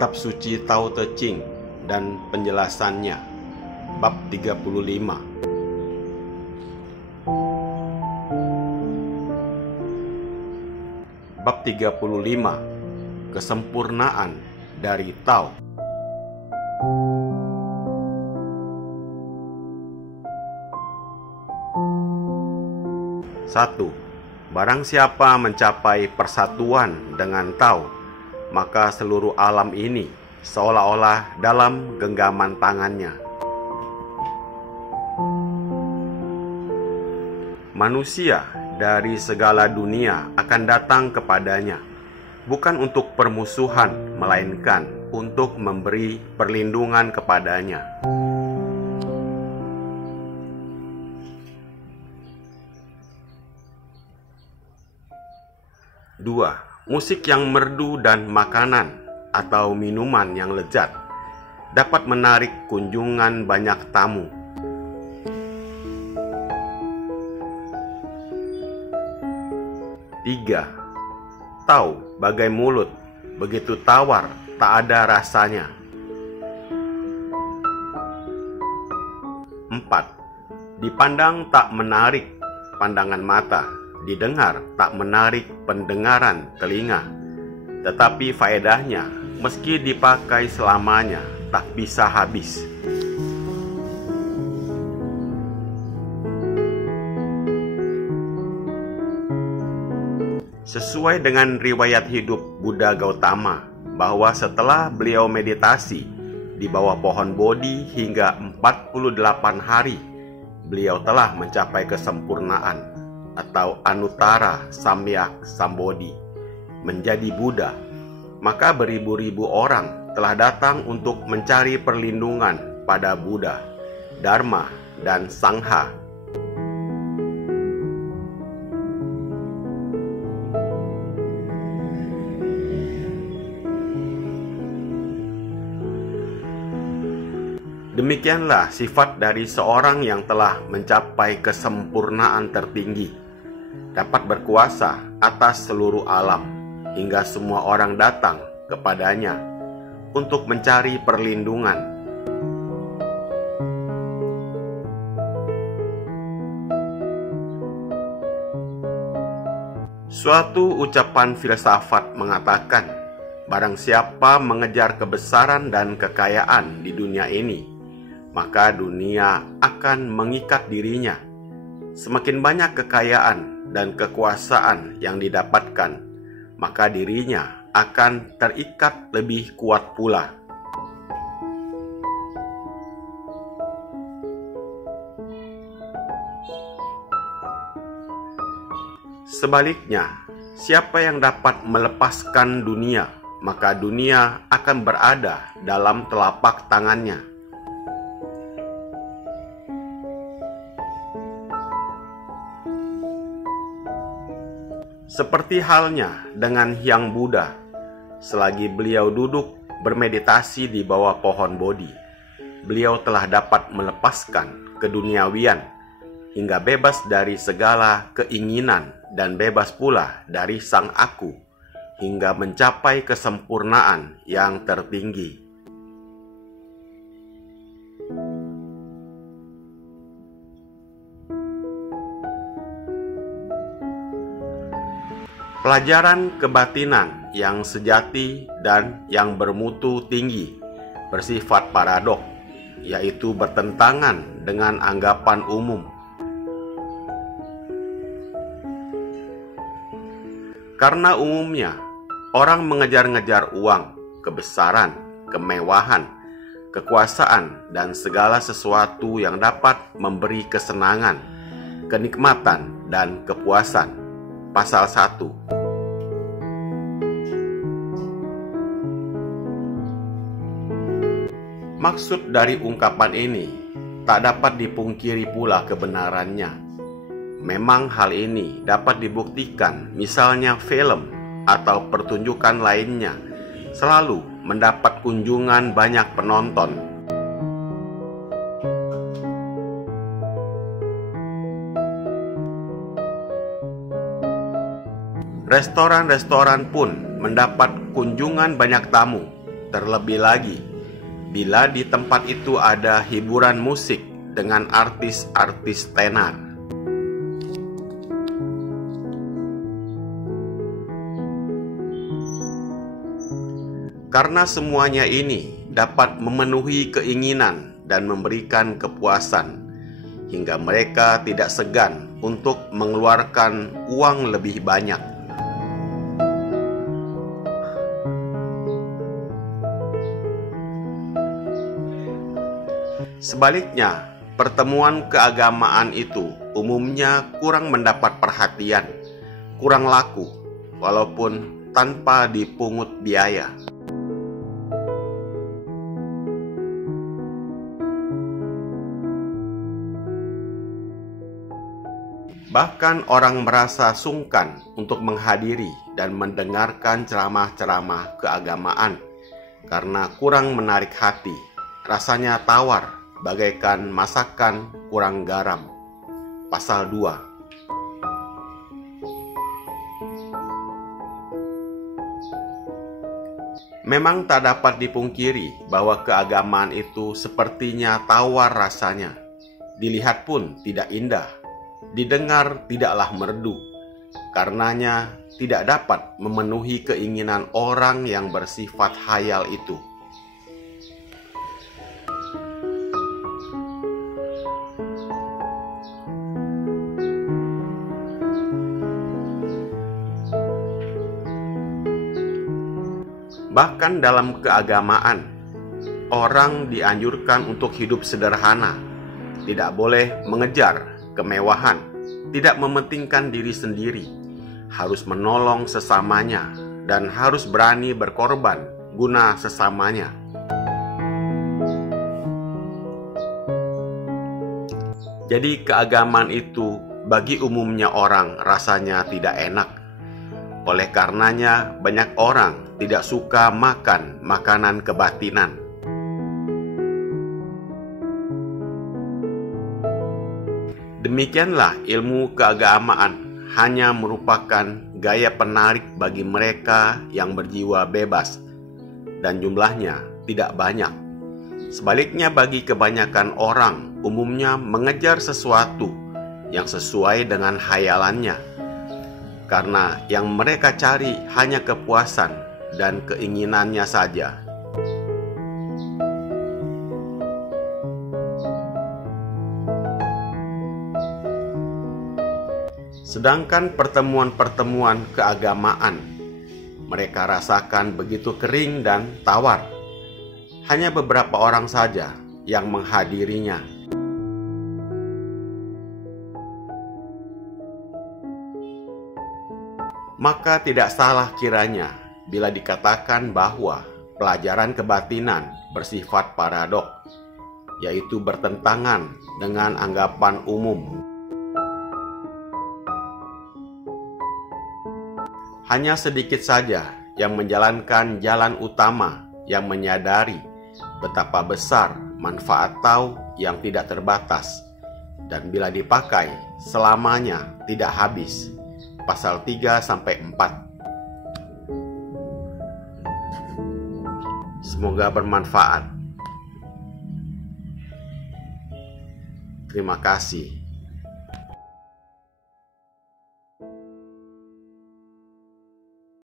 Kitab Suci Tao Te Ching dan penjelasannya, bab 35. Bab 35. Kesempurnaan dari Tao. Satu. Barang siapa mencapai persatuan dengan Tao, maka seluruh alam ini seolah-olah dalam genggaman tangannya. Manusia dari segala dunia akan datang kepadanya, bukan untuk permusuhan, melainkan untuk memberi perlindungan kepadanya. Dua. Musik yang merdu dan makanan atau minuman yang lezat dapat menarik kunjungan banyak tamu. Tiga. Tao bagai mulut, begitu tawar, tak ada rasanya. Empat. Dipandang tak menarik pandangan mata, didengar tak menarik pendengaran telinga, tetapi faedahnya meski dipakai selamanya tak bisa habis. Sesuai dengan riwayat hidup Buddha Gautama, bahwa setelah beliau meditasi di bawah pohon Bodhi hingga 48 hari, beliau telah mencapai kesempurnaan atau Anuttara Samyak Sambodhi, menjadi Buddha. Maka beribu-ribu orang telah datang untuk mencari perlindungan pada Buddha, Dharma, dan Sangha. Demikianlah sifat dari seorang yang telah mencapai kesempurnaan tertinggi, dapat berkuasa atas seluruh alam, hingga semua orang datang kepadanya untuk mencari perlindungan. Suatu ucapan filsafat mengatakan, barang siapa mengejar kebesaran dan kekayaan di dunia ini, maka dunia akan mengikat dirinya. Semakin banyak kekayaan dan kekuasaan yang didapatkan, maka dirinya akan terikat lebih kuat pula. Sebaliknya, siapa yang dapat melepaskan dunia, maka dunia akan berada dalam telapak tangannya. Seperti halnya dengan Hyang Buddha, selagi beliau duduk bermeditasi di bawah pohon Bodhi, beliau telah dapat melepaskan keduniawian hingga bebas dari segala keinginan dan bebas pula dari Sang Aku, hingga mencapai kesempurnaan yang tertinggi. Pelajaran kebatinan yang sejati dan yang bermutu tinggi bersifat paradok, yaitu bertentangan dengan anggapan umum. Karena umumnya, orang mengejar-ngejar uang, kebesaran, kemewahan, kekuasaan, dan segala sesuatu yang dapat memberi kesenangan, kenikmatan, dan kepuasan. Pasal 1. Maksud dari ungkapan ini tak dapat dipungkiri pula kebenarannya. Memang hal ini dapat dibuktikan, misalnya film atau pertunjukan lainnya selalu mendapat kunjungan banyak penonton. Restoran-restoran pun mendapat kunjungan banyak tamu, Terlebih lagi, bila di tempat itu ada hiburan musik dengan artis-artis tenar. Karena semuanya ini dapat memenuhi keinginan dan memberikan kepuasan, hingga mereka tidak segan untuk mengeluarkan uang lebih banyak. Sebaliknya, pertemuan keagamaan itu umumnya kurang mendapat perhatian, kurang laku, walaupun tanpa dipungut biaya. Bahkan orang merasa sungkan untuk menghadiri dan mendengarkan ceramah-ceramah keagamaan karena kurang menarik hati, rasanya tawar bagaikan masakan kurang garam. Pasal 2. Memang tak dapat dipungkiri bahwa keagamaan itu sepertinya tawar rasanya. Dilihat pun tidak indah, didengar tidaklah merdu, karenanya tidak dapat memenuhi keinginan orang yang bersifat khayal itu. Bahkan dalam keagamaan, orang dianjurkan untuk hidup sederhana, tidak boleh mengejar kemewahan, tidak mementingkan diri sendiri, harus menolong sesamanya, dan harus berani berkorban guna sesamanya. Jadi keagamaan itu bagi umumnya orang rasanya tidak enak. Oleh karenanya banyak orang tidak suka makan makanan kebatinan. Demikianlah ilmu keagamaan hanya merupakan gaya penarik bagi mereka yang berjiwa bebas, dan jumlahnya tidak banyak. Sebaliknya bagi kebanyakan orang umumnya mengejar sesuatu yang sesuai dengan khayalannya, karena yang mereka cari hanya kepuasan dan keinginannya saja. Sedangkan pertemuan-pertemuan keagamaan mereka rasakan begitu kering dan tawar. Hanya beberapa orang saja yang menghadirinya. Maka tidak salah kiranya bila dikatakan bahwa pelajaran kebatinan bersifat paradok, yaitu bertentangan dengan anggapan umum. Hanya sedikit saja yang menjalankan jalan utama yang menyadari betapa besar manfaat tahu yang tidak terbatas, dan bila dipakai selamanya tidak habis. Pasal 3-4. Semoga bermanfaat. Terima kasih.